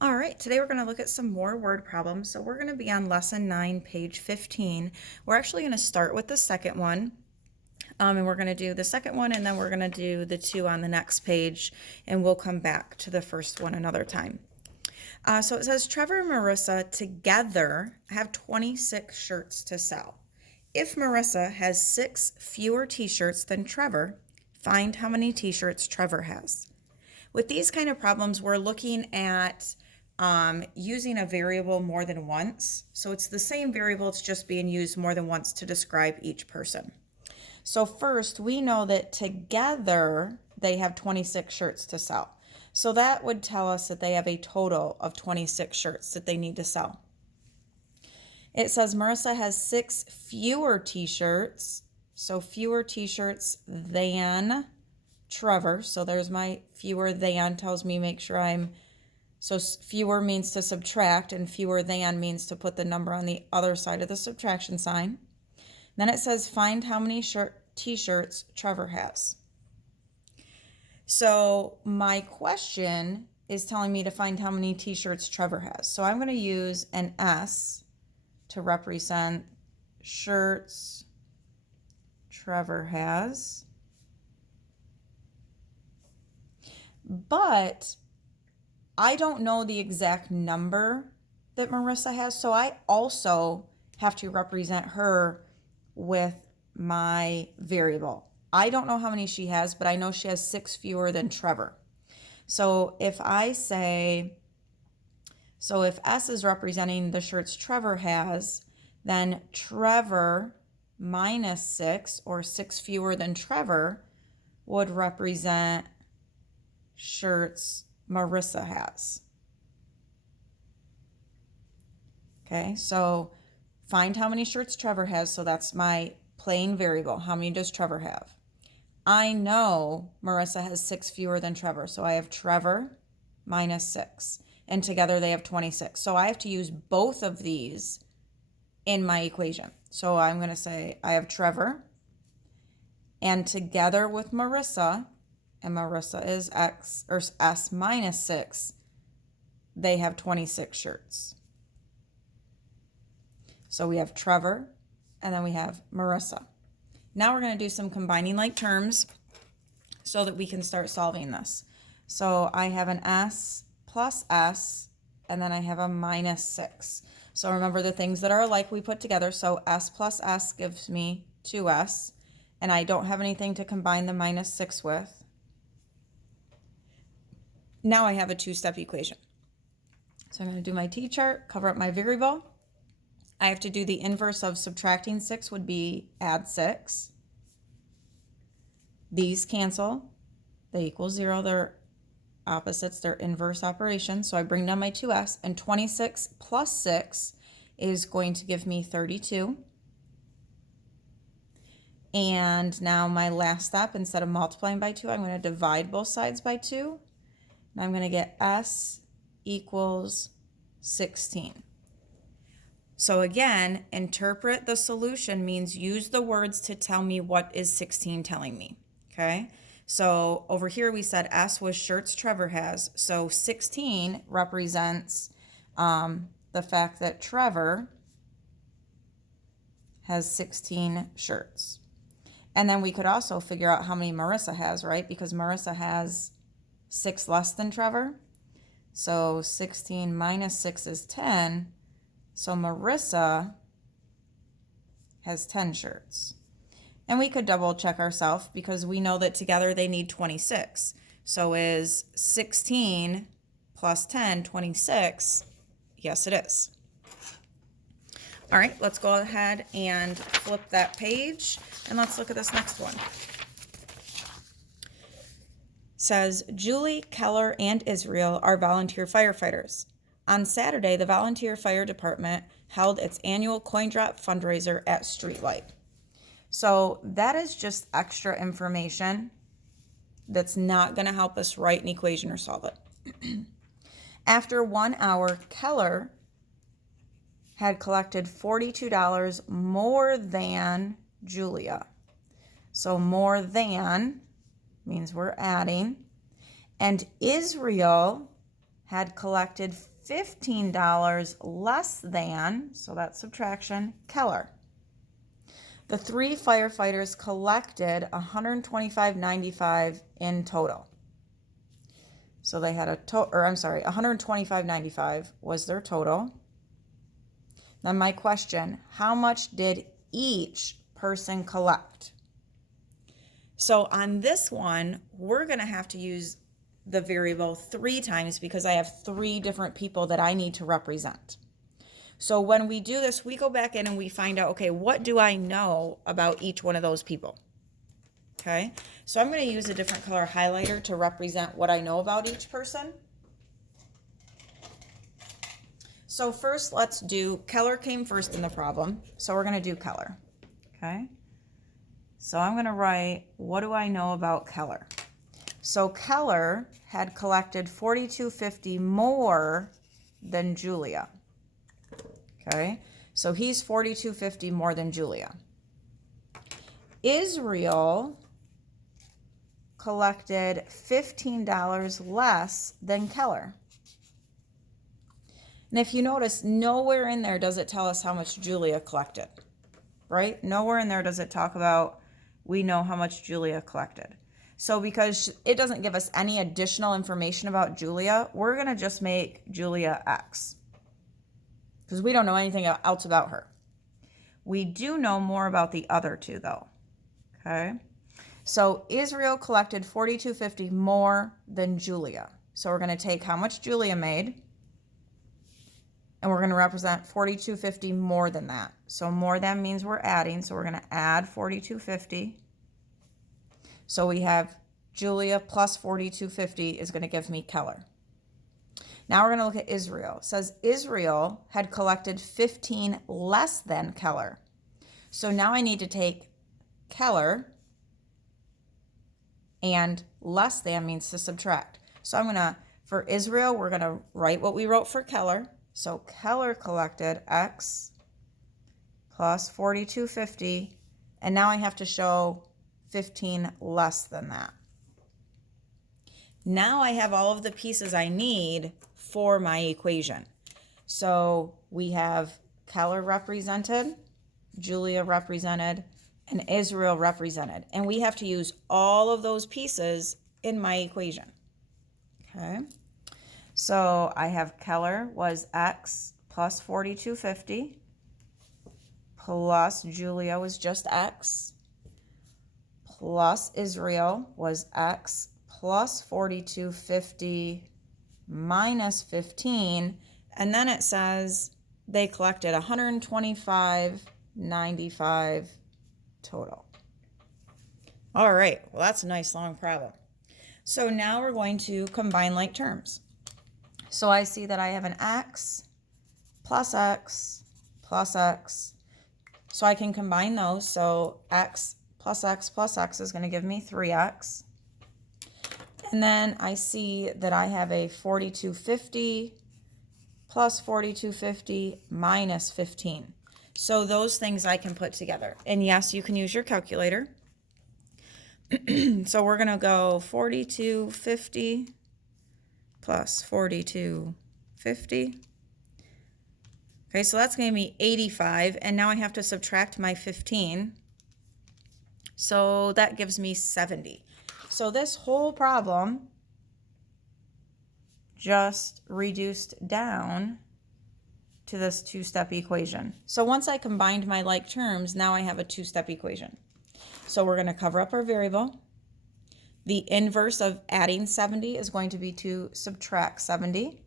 All right, today we're going to look at some more word problems. So we're going to be on lesson 9, page 15. We're actually going to start with the second one, and we're going to do the second one, and then we're going to do the two on the next page, and we'll come back to the first one another time. So it says Trevor and Marissa together have 26 shirts to sell. If Marissa has 6 fewer t-shirts than Trevor, find how many t-shirts Trevor has. With these kind of problems, we're looking at using a variable more than once. So it's the same variable, it's just being used more than once to describe each person. So first, we know that together they have 26 shirts to sell. So that would tell us that they have a total of 26 shirts that they need to sell. It says Marissa has 6 fewer t-shirts. So fewer t-shirts than Trevor. So there's my fewer than, tells me make sure so fewer means to subtract, and fewer than means to put the number on the other side of the subtraction sign. Then it says find how many t-shirts Trevor has. So my question is telling me to find how many t-shirts Trevor has. So I'm going to use an S to represent shirts Trevor has. But I don't know the exact number that Marissa has, so I also have to represent her with my variable. I don't know how many she has, but I know she has 6 fewer than Trevor. So if S is representing the shirts Trevor has, then Trevor minus 6, or 6 fewer than Trevor, would represent shirts Marissa has. Okay, so find how many shirts Trevor has. So that's my plain variable. How many does Trevor have? I know Marissa has 6 fewer than Trevor. So I have Trevor minus 6. And together they have 26. So I have to use both of these in my equation. So I'm going to say I have Trevor, and together with Marissa, and Marissa is S minus 6, they have 26 shirts. So we have Trevor, and then we have Marissa. Now we're going to do some combining like terms so that we can start solving this. So I have an S plus S, and then I have a minus 6. So remember the things that are alike we put together. So S plus S gives me 2S, and I don't have anything to combine the minus 6 with. Now I have a two-step equation. So I'm going to do my t-chart, cover up my variable. I have to do the inverse of subtracting 6 would be add 6. These cancel. They equal 0. They're opposites. They're inverse operations. So I bring down my 2s, and 26 plus 6 is going to give me 32. And now my last step, instead of multiplying by 2, I'm going to divide both sides by 2. And I'm going to get S equals 16. So again, interpret the solution means use the words to tell me what is 16 telling me, okay? So over here we said S was shirts Trevor has. So 16 represents the fact that Trevor has 16 shirts. And then we could also figure out how many Marissa has, right? Because Marissa has 6 less than Trevor. So 16 minus 6 is 10. So Marissa has 10 shirts. And we could double check ourselves because we know that together they need 26. So is 16 plus 10 26? Yes, it is. All right, let's go ahead and flip that page, and let's look at this next one. Says Julie, Keller, and Israel are volunteer firefighters. On Saturday, the volunteer fire department held its annual coin drop fundraiser at Streetlight. So that is just extra information that's not going to help us write an equation or solve it. After 1 hour, Keller had collected $42 more than Julia. So more than means we're adding. And Israel had collected $15 less than, so that's subtraction, Keller. The 3 firefighters collected $125.95 in total. So they had $125.95 was their total. Then my question, how much did each person collect? So on this one, we're going to have to use the variable 3 times because I have 3 different people that I need to represent. So when we do this, we go back in and we find out, okay, what do I know about each one of those people? Okay, so I'm going to use a different color highlighter to represent what I know about each person. So first, let's do, Keller came first in the problem, so we're going to do Keller. Okay, so I'm going to write, what do I know about Keller? So Keller had collected $42.50 more than Julia. Okay, so he's $42.50 more than Julia. Israel collected $15 less than Keller. And if you notice, nowhere in there does it tell us how much Julia collected, right? Nowhere in there does it talk about, we know how much Julia collected. So because it doesn't give us any additional information about Julia, we're going to just make Julia X because we don't know anything else about her. We do know more about the other 2 though, okay? So Israel collected $42.50 more than Julia. So we're going to take how much Julia made, and we're going to represent $42.50 more than that. So more than means we're adding, so we're going to add $42.50. So we have Julia plus $42.50 is going to give me Keller. Now we're going to look at Israel. It says Israel had collected 15 less than Keller. So now I need to take Keller, and less than means to subtract. So I'm going to, for Israel, we're going to write what we wrote for Keller. So Keller collected X plus $42.50, and now I have to show 15 less than that. Now I have all of the pieces I need for my equation. So we have Keller represented, Julia represented, and Israel represented. And we have to use all of those pieces in my equation. Okay. So I have Keller was X plus $42.50 plus Julia was just X plus Israel was X plus $42.50 minus 15. And then it says they collected $125.95 total. All right, well, that's a nice long problem. So now we're going to combine like terms. So I see that I have an X plus X plus X. So I can combine those. So X plus X plus X is going to give me 3X. And then I see that I have a $42.50 plus $42.50 minus 15. So those things I can put together. And yes, you can use your calculator. So we're going to go $42.50 plus $42.50. Okay, so that's going to be 85. And now I have to subtract my 15. So that gives me 70. So this whole problem just reduced down to this 2-step equation. So once I combined my like terms, now I have a 2-step equation. So we're going to cover up our variable. The inverse of adding 70 is going to be to subtract 70.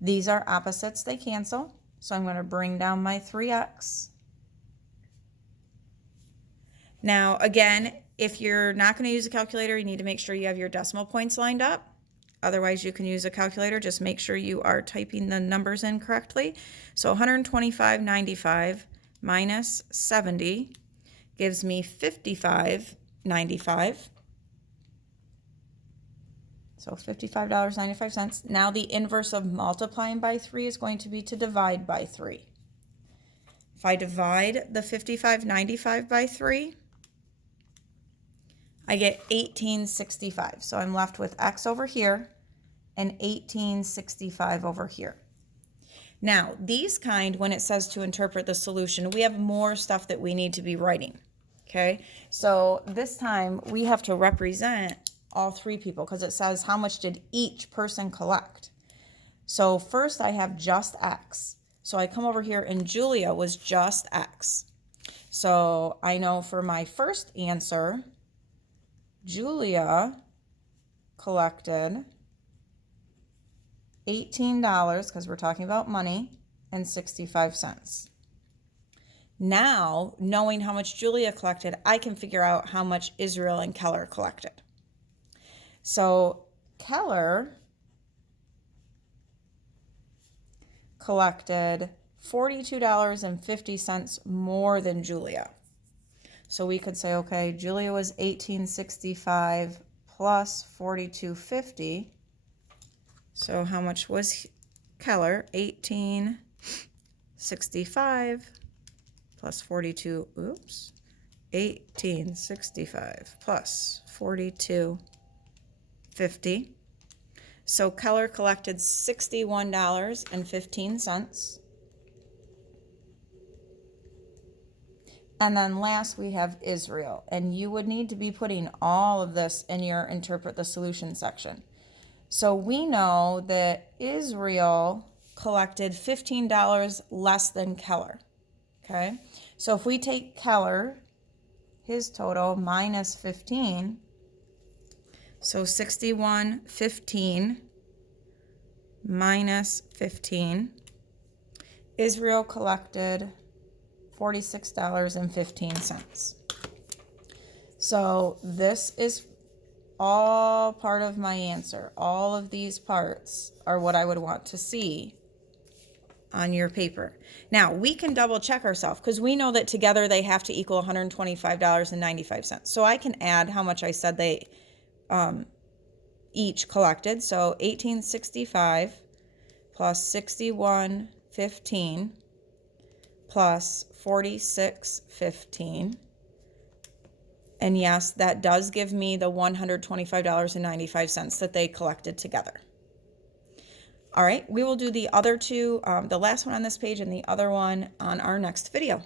These are opposites, they cancel. So I'm going to bring down my 3x. Now, again, if you're not going to use a calculator, you need to make sure you have your decimal points lined up. Otherwise, you can use a calculator. Just make sure you are typing the numbers in correctly. So 125.95 minus 70 gives me 55.95. So $55.95. Now the inverse of multiplying by 3 is going to be to divide by 3. If I divide the $55.95 by 3, I get 1865. So I'm left with X over here and 1865 over here. Now, these kind, when it says to interpret the solution, we have more stuff that we need to be writing, okay? So this time we have to represent all three people because it says how much did each person collect. So first I have just X. So I come over here and Julia was just X. So I know for my first answer, Julia collected $18, because we're talking about money, and 65 cents. Now, knowing how much Julia collected, I can figure out how much Israel and Keller collected. So Keller collected $42.50 more than Julia. So we could say, okay, Julia was 1865 plus 42.50. So how much was Keller? 1865 plus 42, 1865 plus 42.50. So Keller collected $61.15. And then last we have Israel. And you would need to be putting all of this in your interpret the solution section. So we know that Israel collected $15 less than Keller, okay? So if we take Keller, his total, minus 15, so 61.15 minus 15, Israel collected $46.15. So this is all part of my answer. All of these parts are what I would want to see on your paper. Now, we can double check ourselves because we know that together they have to equal $125.95. So I can add how much I said they each collected. So 1865 plus 61.15 plus 46.15. And yes, that does give me the $125.95 that they collected together. All right, we will do the other two, the last one on this page and the other one on our next video.